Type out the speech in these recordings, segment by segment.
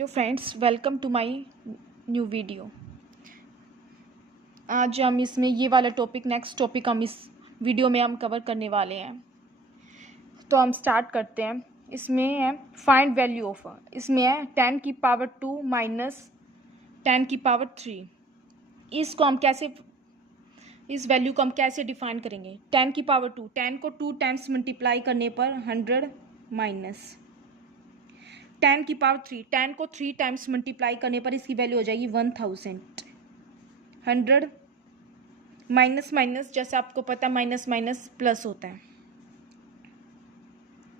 Hello friends, welcome to my new video. आज हम इसमें ये वाला टॉपिक नेक्स्ट टॉपिक हम इस वीडियो में हम कवर करने वाले हैं। तो हम स्टार्ट करते हैं। इसमें है फाइंड वैल्यू ऑफ, इसमें है 10 की पावर 2 माइनस 10 की पावर 3। इसको हम कैसे, इस वैल्यू को हम कैसे डिफाइन करेंगे? 10 की पावर 2, 10 को 2 टाइम्स मल्टीप्लाई करने पर 100 माइनस 10 की पावर 3, 10 को 3 टाइम्स मल्टीप्लाई करने पर इसकी वैल्यू हो जाएगी 1000। 100 माइनस माइनस, जैसे आपको पता है माइनस माइनस प्लस होता है,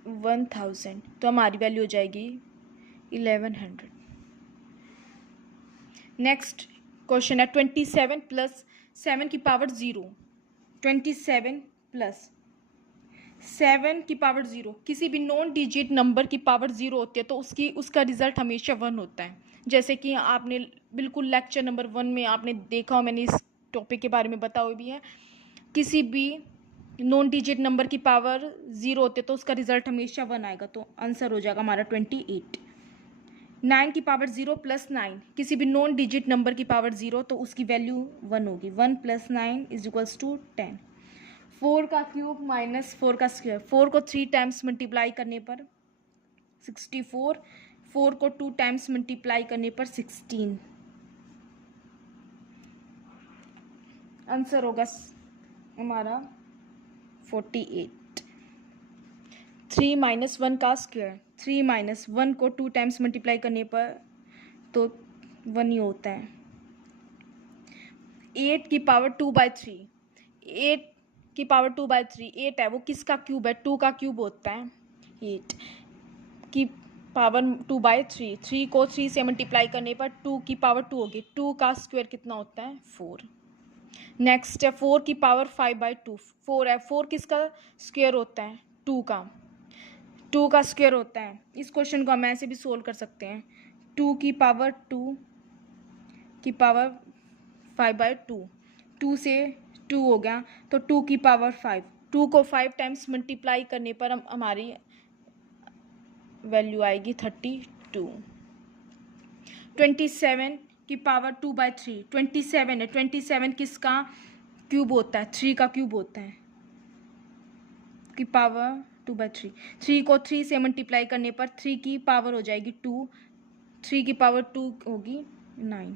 1000, तो हमारी वैल्यू हो जाएगी 1100। नेक्स्ट क्वेश्चन है 27 प्लस 7 की पावर 0। 27 प्लस 7 की पावर 0, किसी भी नॉन डिजिट नंबर की पावर 0 होती है तो उसका रिजल्ट हमेशा 1 होता है। जैसे कि आपने बिल्कुल लेक्चर नंबर 1 में आपने देखा हो, मैंने इस टॉपिक के बारे में बताया भी है। किसी भी नॉन डिजिट नंबर की पावर 0 होती है तो उसका रिजल्ट हमेशा 1 आएगा, तो आंसर हो जाएगा हमारा 28। 9 की पावर 0 प्लस 9, किसी भी नॉन डिजिट नंबर की पावर 0 तो उसकी वैल्यू 1 होगी। 1 प्लस 9 इज इक्वल्स टू 10। 4 का क्यूब माइनस 4 का स्क्वायर, 4 को 3 टाइम्स मल्टीप्लाई करने पर 64, 4 को 2 टाइम्स मल्टीप्लाई करने पर 16। आंसर होगा हमारा 48। 3 माइनस 1 का स्क्वायर, 3 माइनस 1 को 2 टाइम्स मल्टीप्लाई करने पर तो 1 ही होता है। 8 की पावर 2/3, 8 की पावर 2/3, 8 है वो किसका क्यूब है? 2 का क्यूब होता है 8 की पावर 2/3। 3 को 3 से मल्टीप्लाई करने पर 2 की पावर 2 होगी। 2 का स्क्वायर कितना होता है? 4। नेक्स्ट है 4 की पावर 5/2, 4 है, 4 किसका स्क्वायर होता है? 2 का, 2 का स्क्वायर होता है। इस क्वेश्चन को हम ऐसे भी सोल्व कर सकते हैं। 2 की पावर 2 की पावर 5/2, 2 से 2 हो गया तो 2 की पावर 5, 2 को 5 टाइम्स मल्टीप्लाई करने पर हमारी वैल्यू आएगी 32। 27 की पावर 2/3, 27 है, 27 किसका क्यूब होता है? 3 का क्यूब होता है, की पावर 2/3। 3 को 3 से मल्टीप्लाई करने पर 3 की पावर हो जाएगी 2, 3 की पावर 2 होगी 9।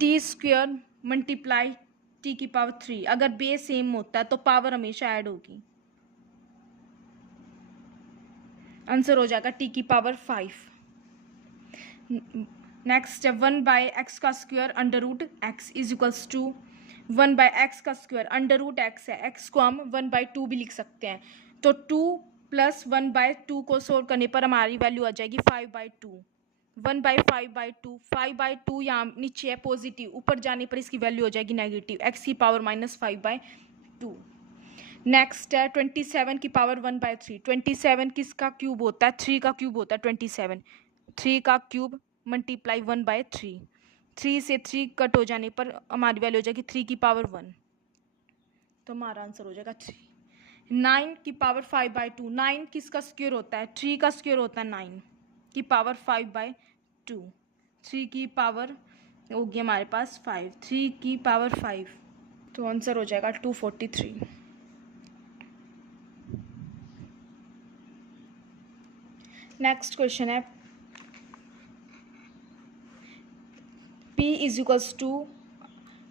टी स्क्वायर मल्टीप्लाई टी की पावर 3, अगर बेस सेम होता है तो पावर हमेशा ऐड होगी। आंसर हो जाएगा टी की पावर 5। नेक्स्ट है 1/x का square under root x is equals to 1/x का स्क्वायर अंडर रूट एक्स है, एक्स को हम 1/2 भी लिख सकते हैं, तो 2 प्लस 1/2 को सोल्व करने पर हमारी वैल्यू आ जाएगी 5/2। 1/5/2, 5/2 यहाँ नीचे है पॉजिटिव, ऊपर जाने पर इसकी वैल्यू हो जाएगी नेगेटिव, एक्स की पावर -5/2। नेक्स्ट है 27 की पावर 1/3, 27 किसका क्यूब होता है? 3 का क्यूब होता है 27, 3 का क्यूब मल्टीप्लाई 1/3, 3 से 3 कट हो जाने पर हमारी वैल्यू हो जाएगी 3 की पावर 1, तो हमारा आंसर हो जाएगा 3। 9 की पावर 5/2, 9 किसका स्क्वायर होता है? 3 का स्क्वायर होता है 9 की पावर 5/2, 3 की पावर होगी हमारे पास 5, 3 की पावर 5, तो आंसर हो जाएगा 243। नेक्स्ट क्वेश्चन है P is equals to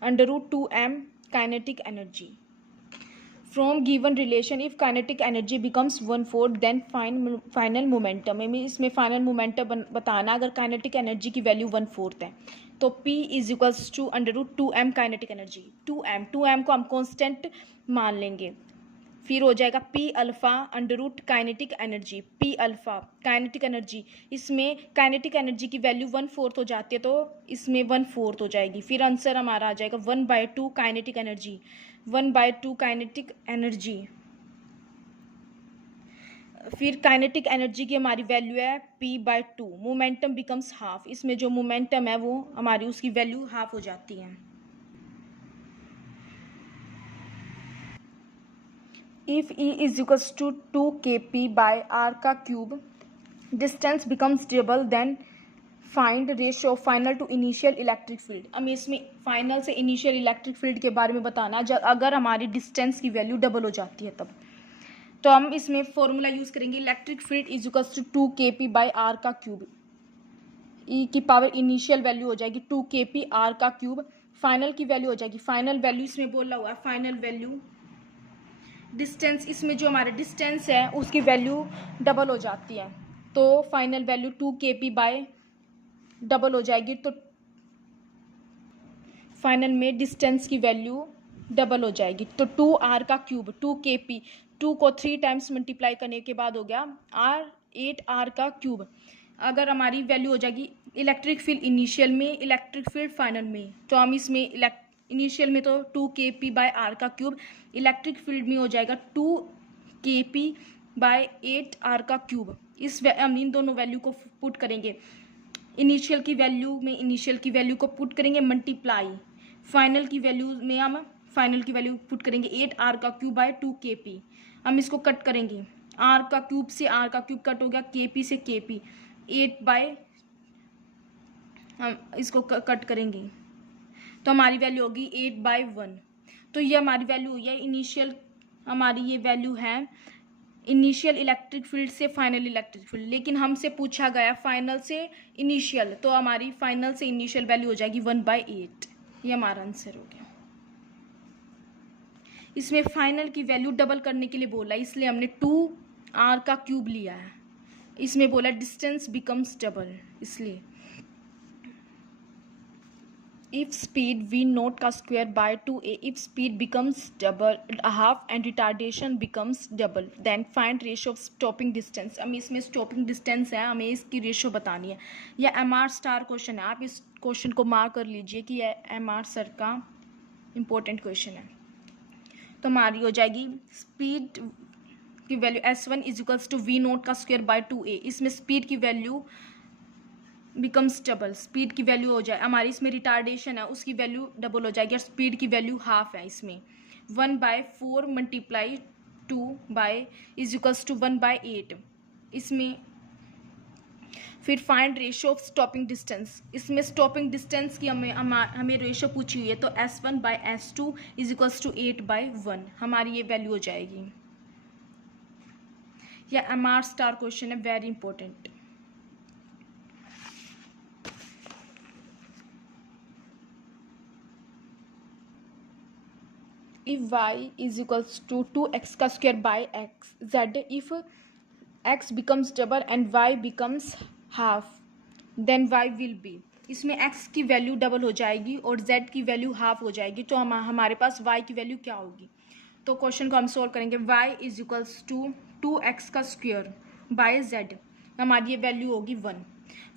√2m kinetic energy from given relation. If kinetic energy becomes 1/4 then final momentum. इसमें फाइनल मोमेंटम बताना, अगर काइनेटिक एनर्जी की वैल्यू 1/4 है तो P is equals to √2m kinetic energy. 2m को हम constant मान लेंगे, फिर हो जाएगा P alpha under root kinetic energy, P alpha kinetic energy. इसमें काइनेटिक एनर्जी की वैल्यू 1/4 हो जाती है तो इसमें 1/4 हो जाएगी, फिर आंसर हमारा आ जाएगा 1/2 काइनेटिक एनर्जी, 1/2 काइनेटिक एनर्जी। फिर काइनेटिक एनर्जी की हमारी वैल्यू है P/2, मोमेंटम बिकम्स हाफ, इसमें जो मोमेंटम है वो हमारी उसकी वैल्यू हाफ हो जाती है। If E is equals to 2 kp/r का cube distance becomes double then find ratio of final to initial electric field. हमें इसमें फाइनल से इनिशियल इलेक्ट्रिक फील्ड के बारे में बताना है। जब अगर हमारी डिस्टेंस की वैल्यू डबल हो जाती है तब तो हम इसमें फॉर्मूला यूज़ करेंगे electric field is equals to 2kp by r का क्यूब। ई की पावर इनिशियल वैल्यू हो जाएगी 2kp आर का क्यूब, फाइनल की वैल्यू हो जाएगी, फाइनल वैल्यू इसमें बोला हुआ है फाइनल वैल्यू डिस्टेंस, इसमें जो हमारा डिस्टेंस है उसकी वैल्यू डबल हो जाती है तो final value 2kp bye double हो जाएगी तो फाइनल में डिस्टेंस की वैल्यू डबल हो जाएगी तो 2r का क्यूब 2kp, 2 को 3 टाइम्स मल्टीप्लाई करने के बाद हो गया r 8r का क्यूब। अगर हमारी वैल्यू हो जाएगी इलेक्ट्रिक फील्ड इनिशियल में, इलेक्ट्रिक फील्ड फाइनल में, तो हम इसमें इनिशियल में तो 2kp बाय r का क्यूब, इलेक्ट्रिक फील्ड में हो जाएगा 2kp बाय 8r का क्यूब। हम इन दोनों वैल्यू को पुट करेंगे, इनिशियल की वैल्यू में इनिशियल की वैल्यू को पुट करेंगे मल्टीप्लाई, फाइनल की वैल्यू में हम फाइनल की वैल्यू पुट करेंगे 8r का क्यूब बाय 2kp। हम इसको कट करेंगे, r का क्यूब से r का क्यूब कट हो गया, kp से kp, 8 बाय हम इसको कट करेंगे तो हमारी वैल्यू होगी 8/1। तो ये हमारी वैल्यू हुई है इनिशियल, हमारी ये वैल्यू है इनिशियल इलेक्ट्रिक फील्ड से फाइनल इलेक्ट्रिक फील्ड, लेकिन हमसे पूछा गया फाइनल से इनिशियल, तो हमारी फाइनल से इनिशियल वैल्यू हो जाएगी 1/8। ये हमारा आंसर हो गया। इसमें फाइनल की वैल्यू डबल करने के लिए बोला, इसलिए हमने 2r का क्यूब लिया है। इसमें बोला डिस्टेंस बिकम्स डबल, इसलिए if speed v naught का square by 2a, if speed becomes double half and retardation becomes double, then find ratio of stopping distance। हम इसमें stopping distance है, हमें इसकी रेशियो बतानी है। यह MR स्टार क्वेश्चन है, आप इस क्वेश्चन को मार्क कर लीजिए कि यह MR सर का इम्पोर्टेंट क्वेश्चन है। तो हमारी हो जाएगी स्पीड की value S1 is equals to v naught का स्क्वायर बाय 2a। इसमें स्पीड की वैल्यू बिकम्स डबल, स्पीड की वैल्यू हो जाए हमारी, इसमें रिटार्डेशन है उसकी वैल्यू डबल हो जाएगी और स्पीड की वैल्यू हाफ है। इसमें 1/4 multiply 2 by is equals to 1/8। इसमें फिर find ratio of stopping distance, इसमें स्टॉपिंग डिस्टेंस की हमें रेशियो पूछी हुई है तो S1/S2 इज इक्वल्स टू 8/1 हमारी ये वैल्यू हो जाएगी। यह MR स्टार क्वेश्चन है, very important. if y is equals to 2x का स्क्वायर bye x, z if x becomes double and y becomes half then y will be। इसमें x की वैल्यू डबल हो जाएगी और z की वैल्यू हाफ हो जाएगी तो हमारे पास y की वैल्यू क्या होगी। तो क्वेश्चन को हम सोल्व करेंगे, y is equals to 2x का स्क्वायर बाय z, हमारी ये वैल्यू होगी 1।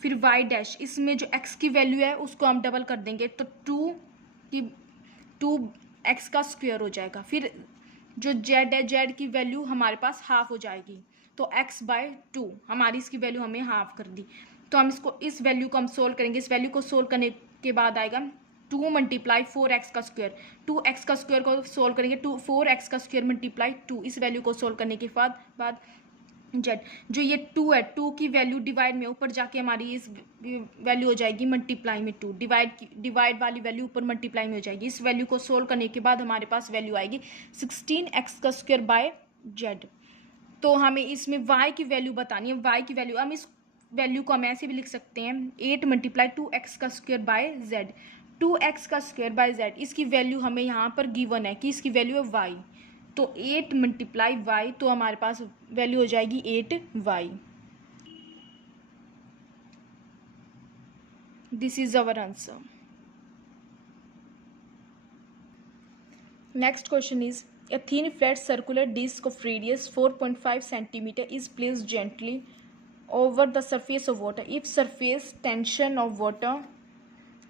फिर y डैश, इसमें जो x की वैल्यू है उसको हम डबल कर देंगे तो 2x का स्क्वायर हो जाएगा। फिर जो z है, z की वैल्यू हमारे पास हाफ हो जाएगी तो x/2 हमारी इसकी वैल्यू हमें हाफ कर दी। तो हम इसको इस वैल्यू को हम सोल्व करेंगे, इस वैल्यू को सोल्व करने के बाद आएगा 2 मल्टीप्लाई 4x का स्क्वायर, 2x का स्क्वायर को सोल्व करेंगे 4x का स्क्वायर मल्टीप्लाई 2, इस वैल्यू को सोल्व करने के बाद जेड, जो ये 2 है 2 की वैल्यू डिवाइड में ऊपर जाके हमारी इस वैल्यू हो जाएगी मल्टीप्लाई में 2, डिवाइड वाली वैल्यू ऊपर मल्टीप्लाई में हो जाएगी। इस वैल्यू को सोल्व करने के बाद हमारे पास वैल्यू आएगी 16x का स्क्वायर बाय जेड। तो हमें इसमें y की वैल्यू बतानी है, y की वैल्यू हम इस वैल्यू को हम ऐसे भी लिख सकते हैं 8 मल्टीप्लाई 2x का स्क्वायर बाय जेड, 2x का स्क्वायर बाय जेड, इसकी वैल्यू हमें यहाँ पर गिवन है कि इसकी वैल्यू है y, तो 8 मल्टीप्लाई y, तो हमारे पास वैल्यू हो जाएगी 8y। This is our answer. Next question is a thin flat circular disc of radius 4.5 centimeter is placed gently over the surface of water. If surface tension of water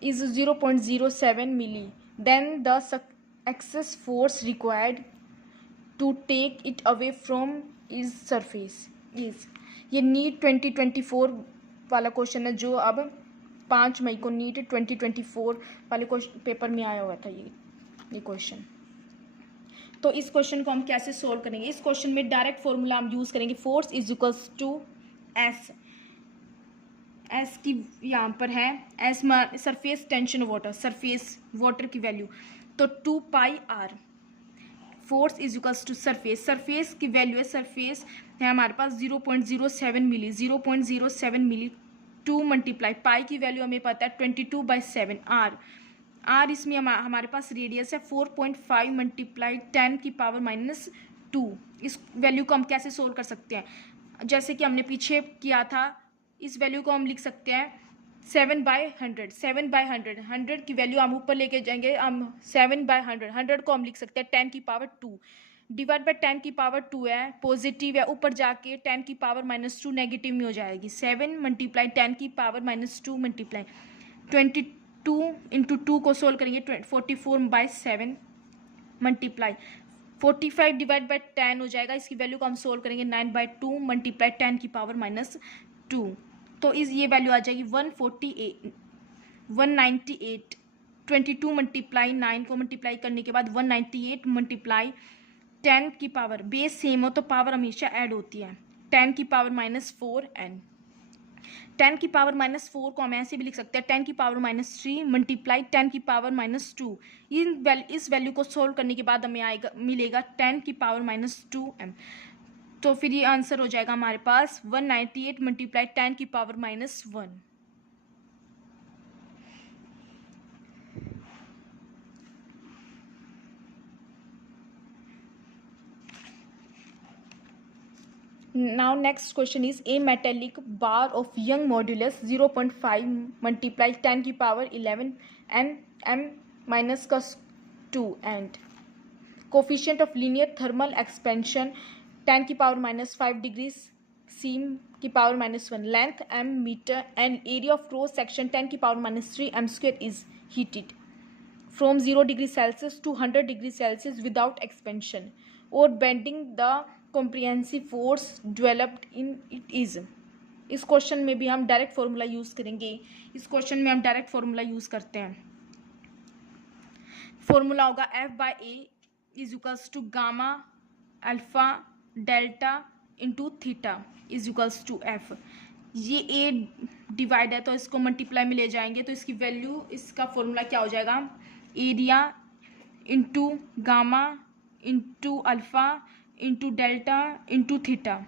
is 0.07 milli, then the excess force required to take it away from its surface is। ये NEET 2024 वाला question है जो अब 5 मई को NEET 2024 वाले paper में आया हुआ था ये क्वेश्चन। तो इस क्वेश्चन को हम कैसे सोल्व करेंगे, इस क्वेश्चन में डायरेक्ट फॉर्मूला हम यूज़ करेंगे, force is equals to S, S की यहाँ पर है S surface tension water, surface water की वैल्यू, तो 2 pi R. Force is equals to surface, surface की वैल्यू है, सरफेस है हमारे पास 0.07 मिली, 0.07 मिली, 2 मल्टीप्लाई पाई की वैल्यू हमें पता है 22/7 आर। आर इसमें हमारे पास रेडियस है 4.5 मल्टीप्लाई 10 की पावर -2। इस वैल्यू को हम कैसे सोल्व कर सकते हैं, जैसे कि हमने पीछे किया था, इस वैल्यू को हम लिख सकते हैं 7/100, 7/100, 100 की वैल्यू हम ऊपर लेके जाएंगे, हम 7/100, 100 को हम लिख सकते हैं 10 की पावर 2 डिवाइड बाय 10 की पावर 2 है, पॉजिटिव है, ऊपर जाके 10 की पावर -2 नेगेटिव में हो जाएगी। 7 मल्टीप्लाई 10 की पावर -2 मल्टीप्लाई 22 इंटू 2 को सोल्व करेंगे 44/7 मल्टीप्लाई 45 डिवाइड बाय 10 हो जाएगा, इसकी वैल्यू को हम सोल्व करेंगे 9/2 मल्टीप्लाई 10 की पावर -2, तो इस ये वैल्यू आ जाएगी 148 198। 22 मल्टीप्लाई 9 को मल्टीप्लाई करने के बाद 198 मल्टीप्लाई 10 की पावर, बेस सेम हो तो पावर हमेशा ऐड होती है, 10 की पावर -4n। 10 की पावर -4 को हम ऐसे भी लिख सकते हैं 10 की पावर -3 मल्टीप्लाई 10 की पावर -2। इस वैल्यू को सोल्व करने के बाद हमें आएगा मिलेगा 10 की पावर -2m, तो फिर ये आंसर हो जाएगा हमारे पास 198 मल्टीप्लाई 10 की power -1। Now next question is a metallic bar of Young modulus 0.5 multiply 10 की power 11 and m minus cos 2 and coefficient of linear thermal expansion 10 की power -5 degrees, seam की power -1, length m meter and area of cross section 10 की power -3 m square is heated from 0 degree Celsius to 100 degree Celsius without expansion or bending the comprehensive force developed in it is। इस question में भी हम direct formula use करेंगे, इस question में हम direct formula use करते हैं। फॉर्मूला होगा F/A is equals to gamma alpha delta into theta is equals to F। ये A डिवाइड है तो इसको मल्टीप्लाई में ले जाएंगे तो इसकी वैल्यू, इसका फॉर्मूला क्या हो जाएगा, area into gamma into alpha into delta into theta.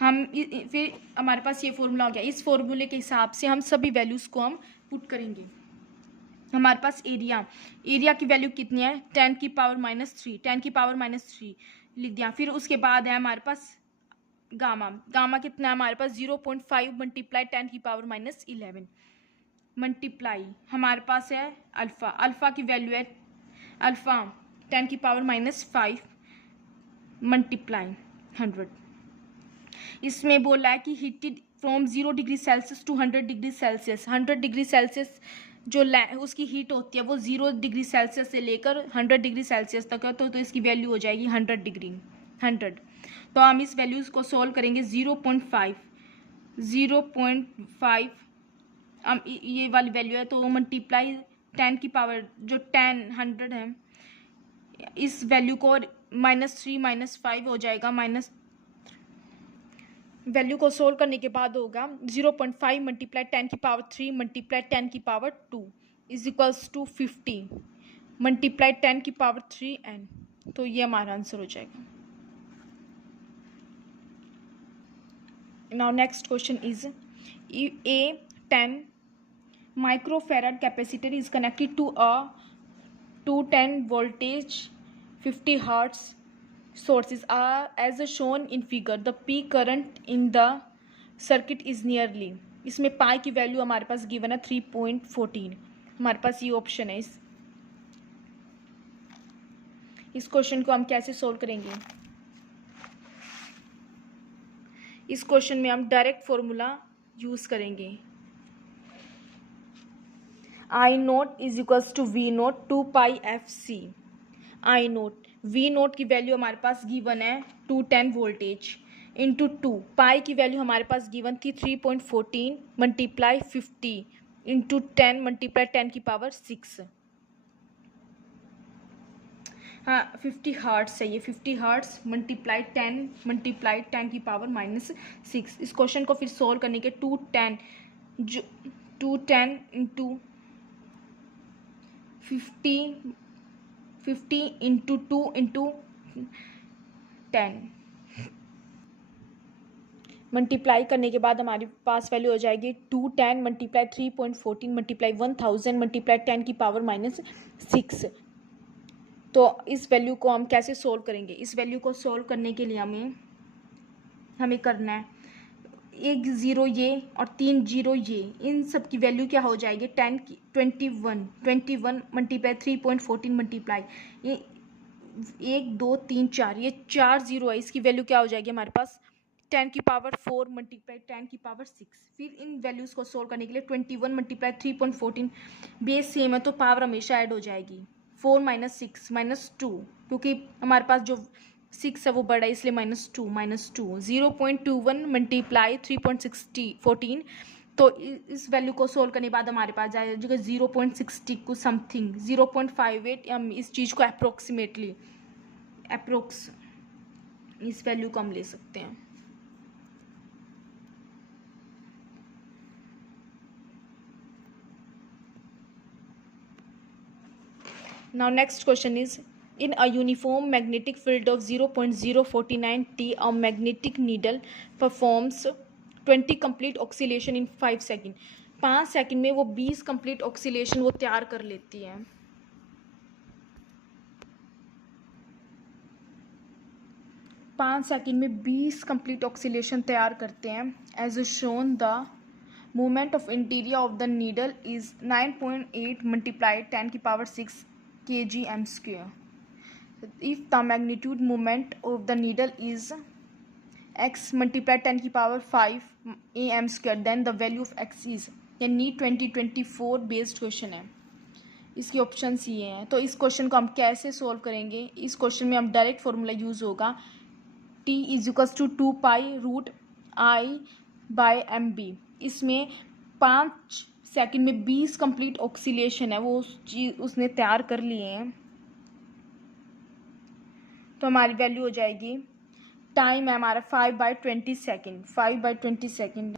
हम फिर हमारे पास ये फॉर्मूला हो गया, इस फॉर्मूले के हिसाब से हम सभी वैल्यूज़ को हम पुट करेंगे। हमारे पास एरिया की वैल्यू कितनी है 10 की पावर -3, 10 की पावर -3 लिख दिया। फिर उसके बाद है हमारे पास गामा कितना है हमारे पास 0.5 मल्टीप्लाई 10 की पावर -11 मल्टीप्लाई हमारे पास है अल्फा की वैल्यू है अल्फा 10 की पावर -5 मल्टीप्लाई 100। इसमें बोला है कि heated from 0 degree celsius to 100 degree celsius. 100 degree celsius जो उसकी हीट होती है वो 0 डिग्री सेल्सियस से लेकर 100 डिग्री सेल्सियस तक है, तो इसकी वैल्यू हो जाएगी 100 डिग्री 100। तो हम इस वैल्यूज़ को सोल्व करेंगे 0.5 हम ये वाली वैल्यू है तो मल्टीप्लाई 10 की पावर जो 100 है, इस वैल्यू को -3 -5 हो जाएगा, वैल्यू को सोल्व करने के बाद होगा 0.5 मल्टीप्लाई 10 की पावर 3 मल्टीप्लाई 10 की power 2 is equals to 50 multiply 10 की पावर 3n, तो ये हमारा आंसर हो जाएगा। Now next question is a 10 microfarad capacitor is connected to a 210 voltage 50 hertz sources are as shown in figure, the peak current in the circuit is nearly। इसमें पाई की value हमारे पास given है 3.14, हमारे पास ये ऑप्शन है। इस क्वेश्चन को हम कैसे सोल्व करेंगे, इस क्वेश्चन में हम डायरेक्ट फॉर्मूला यूज करेंगे। I naught is equals to V naught 2 pi FC। I naught V naught की वैल्यू हमारे पास गिवन है 210 वोल्टेज इंटू 2 पाई की वैल्यू हमारे पास गिवन थी 3.14 मल्टीप्लाई 50 इंटू 10 मल्टीप्लाई 10 की पावर 6। हाँ 50 हर्ट्स है ये, 50 हर्ट्स मल्टीप्लाई 10 मल्टीप्लाई 10 की पावर -6। इस क्वेश्चन को फिर सोल्व करने के 210 जो 210 इंटू 50 इंटू 2 इंटू 10 मल्टीप्लाई करने के बाद हमारे पास वैल्यू हो जाएगी 210 मल्टीप्लाई 3.14 मल्टीप्लाई 1000 मल्टीप्लाई 10 की पावर -6। तो इस वैल्यू को हम कैसे सोल्व करेंगे? इस वैल्यू को सोल्व करने के लिए हमें करना है एक ज़ीरो ये और 3 जीरो ये, इन सब की वैल्यू क्या हो जाएगी 10 की 21 मल्टीप्लाई 3.14 मल्टीप्लाई ये 1 2 3 4, ये 4 ज़ीरो है, इसकी वैल्यू क्या हो जाएगी हमारे पास 10 की पावर 4 मल्टीप्लाई 10 की पावर 6। फिर इन वैल्यूज़ को सोल्व करने के लिए 21 मल्टीप्लाई 3.14 बेस सेम है तो पावर हमेशा ऐड हो जाएगी 4 - 6 -2, क्योंकि हमारे पास जो 6 है वो बड़ा है इसलिए -2 0.21 मल्टीप्लाई 3.14। तो इस वैल्यू को सोल्व करने के बाद हमारे पास जाएगा 0.60 कुछ समथिंग 0.58। हम इस चीज़ को अप्रोक्स इस वैल्यू को हम ले सकते हैं। Now next question is, in a uniform magnetic field of 0.049 T, a magnetic needle performs 20 complete oscillation in 5 second. 5 second में वो 20 complete oscillation वो तैयार कर लेती है। पाँच सेकेंड में 20 complete oscillation तैयार करते हैं। As shown, the movement of interior of the needle is 9.8 multiplied 10 की power 6 kgm square. If the magnitude moment of the needle is x multiplied 10 की power 5 am square, then the value of x is, ये NEET 2024 based question है, इसकी option ये हैं। तो इस question को हम कैसे सोल्व करेंगे? इस क्वेश्चन में हम डायरेक्ट फॉर्मूला यूज़ होगा t = 2 pi root i by mb। इसमें 5 सेकंड में 20 कंप्लीट ऑक्सीलेशन है वो उसने तैयार कर लिए हैं। तो हमारी वैल्यू हो जाएगी, टाइम है हमारा 5/20 second, 5/20 second,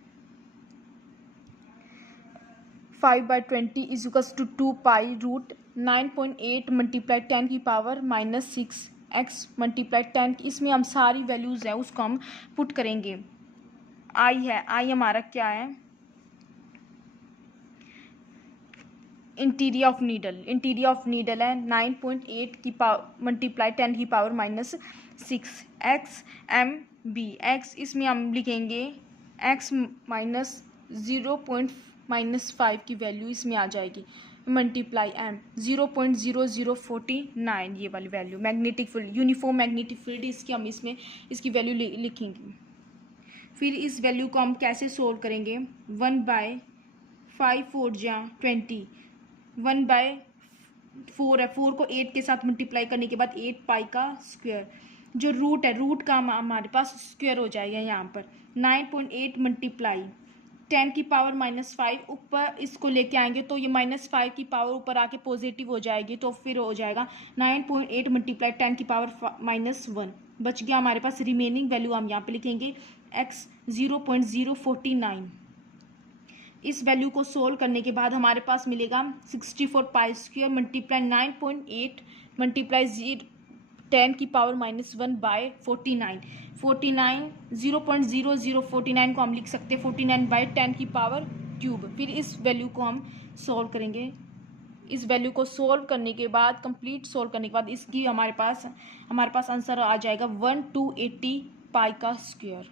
5/20 = 2 pi root 9.8 multiply 10 की पावर -6 x मल्टीप्लाई 10। इसमें हम सारी वैल्यूज़ है उसको हम पुट करेंगे। आई है, आई हमारा क्या है, इंटीरियर ऑफ नीडल है 9.8 की पावर मल्टीप्लाई 10 की पावर -6 x mb। x इसमें हम लिखेंगे x -0.5 की वैल्यू इसमें आ जाएगी मल्टीप्लाई m 0.0049, ये वाली value magnetic field, uniform magnetic field, इसकी हम इसमें इसकी वैल्यू लिखेंगे। फिर इस वैल्यू को हम कैसे सोल्व करेंगे? 1/5 4 जा 20, 1/4 है, 4 को 8 के साथ मल्टीप्लाई करने के बाद 8 पाई का स्क्वायर, जो रूट है रूट का हमारे पास स्क्वायर हो जाएगा यहाँ पर 9.8 मल्टीप्लाई 10 की पावर -5, ऊपर इसको लेके आएंगे तो ये -5 की पावर ऊपर आके पॉजिटिव हो जाएगी, तो फिर हो जाएगा 9.8 मल्टीप्लाई 10 की पावर -1। बच गया हमारे पास रिमेनिंग वैल्यू, हम यहाँ पे लिखेंगे x 0.049। इस वैल्यू को सोल्व करने के बाद हमारे पास मिलेगा 64 पाई स्क्वायर मल्टीप्लाई 9.8 मल्टीप्लाई 10 की पावर -1/49। 0.0049 को हम लिख सकते हैं 49/10 की पावर क्यूब। फिर इस वैल्यू को हम सोल्व करेंगे। इस वैल्यू को सोल्व करने के बाद, कंप्लीट सोल्व करने के बाद, इसकी हमारे पास आंसर आ जाएगा 1280 पाई का स्क्वायर।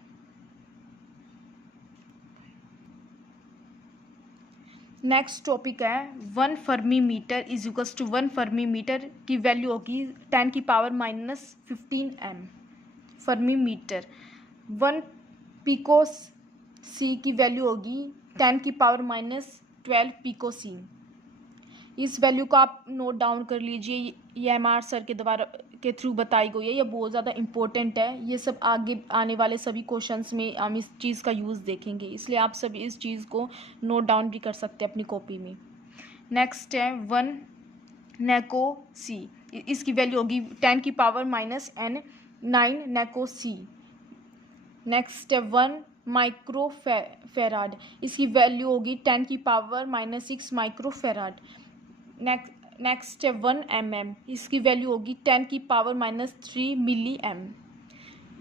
नेक्स्ट टॉपिक है 1 फर्मी मीटर = 1 फर्मी मीटर की वैल्यू होगी 10 की power -15 m fermi metre. 1 pico C की वैल्यू होगी 10 की पावर -12 पिको सी। इस वैल्यू को आप नोट डाउन कर लीजिए, ये एमआर सर के थ्रू बताई गई है, ये बहुत ज़्यादा इम्पोर्टेंट है। ये सब आगे आने वाले सभी क्वेश्चंस में हम इस चीज़ का यूज़ देखेंगे, इसलिए आप सभी इस चीज़ को नोट डाउन भी कर सकते हैं अपनी कॉपी में। नेक्स्ट है 1 नैको सी, इसकी वैल्यू होगी 10 की पावर -9 नैको सी। नेक्स्ट है 1 माइक्रोफेराड, इसकी वैल्यू होगी 10⁻⁻6 माइक्रोफेराड। नेक्स्ट है 1 mm, इसकी वैल्यू होगी 10⁻⁻3 मिली एम।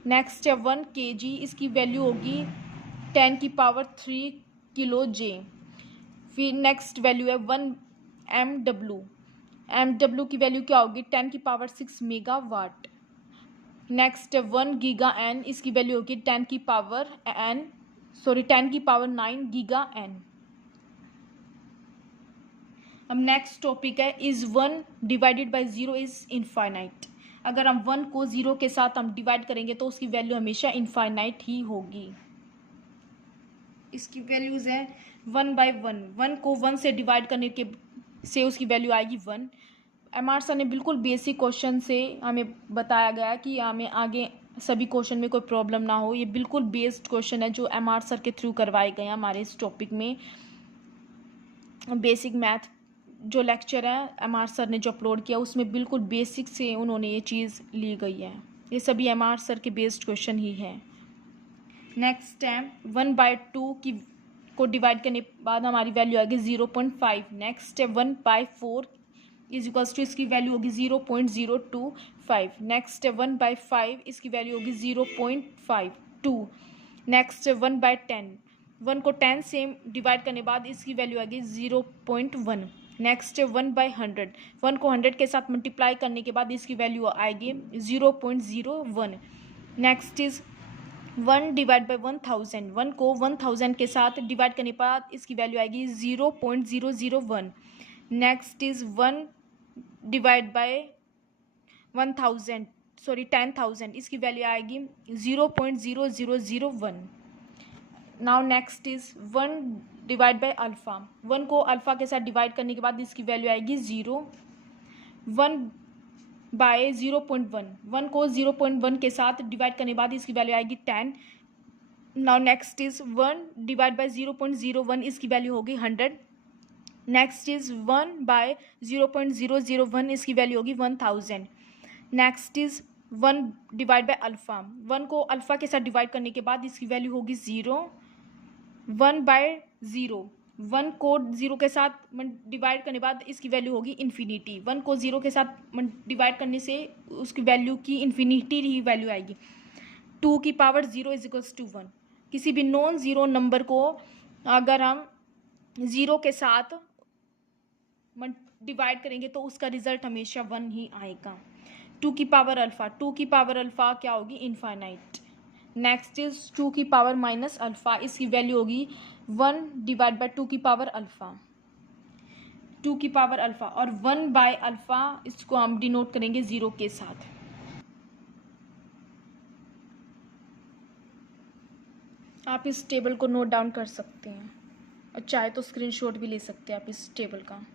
नेक्स्ट है 1 kg, इसकी वैल्यू होगी 10⁻3 किलो जे। फिर नेक्स्ट वैल्यू है 1 MW, MW की वैल्यू क्या होगी 10⁻6 मेगावाट। नेक्स्ट है 1 गीगा एन, इसकी वैल्यू होगी 10⁻9 गीगा एन। अब नेक्स्ट टॉपिक है is 1 divided by 0 is infinite. अगर हम 1 को 0 के साथ हम डिवाइड करेंगे तो उसकी वैल्यू हमेशा इनफाइनाइट ही होगी। इसकी वैल्यूज है 1/1, 1 को 1 से डिवाइड करने के से उसकी वैल्यू आएगी 1। MR सर ने बिल्कुल बेसिक क्वेश्चन से हमें बताया गया कि हमें आगे सभी क्वेश्चन में कोई प्रॉब्लम ना हो। ये बिल्कुल बेस्ड क्वेश्चन है जो MR सर के थ्रू करवाए गए हैं हमारे इस टॉपिक में। बेसिक मैथ जो लेक्चर है MR सर ने जो अपलोड किया उसमें बिल्कुल बेसिक से उन्होंने ये चीज़ ली गई है। ये सभी MR सर के बेस्ड क्वेश्चन ही है। नेक्स्ट है 1/2 की को डिवाइड करने के बाद हमारी वैल्यू आएगी 0.5। नेक्स्ट है 1/4 इज इक्वल्स टू, इसकी वैल्यू होगी 0.025। नेक्स्ट है 1/5, इसकी वैल्यू होगी 0.52। नेक्स्ट है 1/10, 1 को 10 से डिवाइड करने के बाद इसकी वैल्यू आएगी 0.1। नेक्स्ट है 1/100, 1 को 100 के साथ मल्टीप्लाई करने के बाद इसकी वैल्यू आएगी 0.01। नेक्स्ट इज 1 डिवाइड बाई 1000, 1 को 1000 के साथ डिवाइड करने के बाद इसकी वैल्यू आएगी 0.001। नेक्स्ट इज 1 डिवाइड बाय 10,000, इसकी वैल्यू आएगी 0.0001। Now next is 1 divide by alpha, 1 को अल्फ़ा के साथ डिवाइड करने के बाद इसकी वैल्यू आएगी 0। 1 बाय 0.1, 1 को 0.1 के साथ डिवाइड करने के बाद इसकी वैल्यू आएगी 10। Now next is 1 divide by 0.01, इसकी वैल्यू होगी 100। नेक्स्ट इज 1 बाय 0.001, इसकी वैल्यू होगी 1000। Next is 1 divide by alpha, 1 को अल्फ़ा के साथ डिवाइड करने के बाद इसकी वैल्यू होगी 0। 1 बाय 0, 1 को 0 के साथ डिवाइड करने के बाद इसकी वैल्यू होगी इन्फिनिटी। 1 को 0 के साथ डिवाइड करने से उसकी वैल्यू की इन्फिनिटी ही वैल्यू आएगी। 2 की पावर 0 इज इक्वल्स टू 1। किसी भी नॉन ज़ीरो नंबर को अगर हम 0 के साथ डिवाइड करेंगे तो उसका रिजल्ट हमेशा 1 ही आएगा। 2 की पावर अल्फ़ा, 2 की पावर अल्फ़ा क्या होगी इनफाइनाइट। नेक्स्ट इज 2 की पावर माइनस अल्फ़ा, इसकी वैल्यू होगी 1 डिवाइड बाय 2 की पावर अल्फ़ा, 2 की पावर अल्फ़ा। और 1 बाय अल्फ़ा इसको हम डिनोट करेंगे 0 के साथ। आप इस टेबल को नोट डाउन कर सकते हैं और चाहे तो स्क्रीनशॉट भी ले सकते हैं आप इस टेबल का।